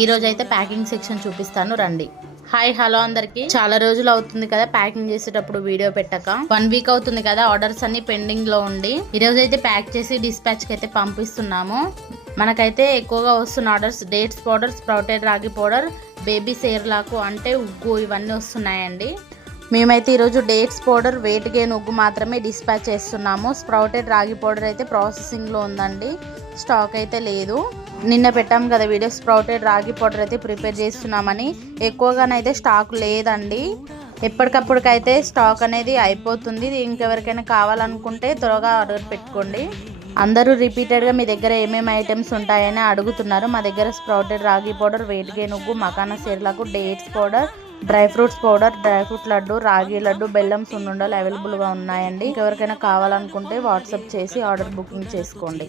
ఈ రోజు అయితే ప్యాకింగ్ సెక్షన్ చూపిస్తాను రండి. హాయ్ హలో అందరికి. చాలా రోజులు అవుతుంది కదా ప్యాకింగ్ చేసేటప్పుడు వీడియో పెట్టక. 1 వీక్ అవుతుంది కదా ఆర్డర్స్ అన్ని పెండింగ్ లో ఉండి. ఈ రోజు అయితే ప్యాక్ చేసి డిస్పాచ్ కి అయితే పంపిస్తున్నాము. మనకైతే ఎక్కువగా వస్తున్న ఆర్డర్స్ డేట్స్ పౌడర్, స్ప్రౌటెడ్ రాగి పౌడర్, బేబీ సేర్లాకు అంటే ఉగ్గు ఇవన్నీ వస్తున్నాయండి. మేమైతే ఈరోజు డేట్స్ పౌడర్, వెయిట్ గెయిన్ ఉగ్గు మాత్రమే డిస్పాచ్ చేస్తున్నాము. స్ప్రౌటెడ్ రాగి పౌడర్ అయితే ప్రాసెసింగ్లో ఉందండి, స్టాక్ అయితే లేదు. నిన్న పెట్టాం కదా వీడియో, స్ప్రౌటెడ్ రాగి పౌడర్ అయితే ప్రిపేర్ చేస్తున్నామని. ఎక్కువగానైతే స్టాక్ లేదండి, ఎప్పటికప్పటికైతే స్టాక్ అనేది అయిపోతుంది. ఇంకెవరికైనా కావాలనుకుంటే త్వరగా ఆర్డర్ పెట్టుకోండి. అందరూ రిపీటెడ్గా మీ దగ్గర ఏమేమి ఐటమ్స్ ఉంటాయని అడుగుతున్నారు. మా దగ్గర స్ప్రౌటెడ్ రాగి పౌడర్, వెయిట్ గెయిన్ ఉగ్గు, makhana సేర్లకు, dates powder, dry fruits powder, dry fruit laddu, రాగి లడ్డు, బెల్లం సున్నుండలు అవైలబుల్గా ఉన్నాయండి. ఎవరికైనా కావాలనుకుంటే వాట్సాప్ చేసి ఆర్డర్ బుకింగ్ చేసుకోండి.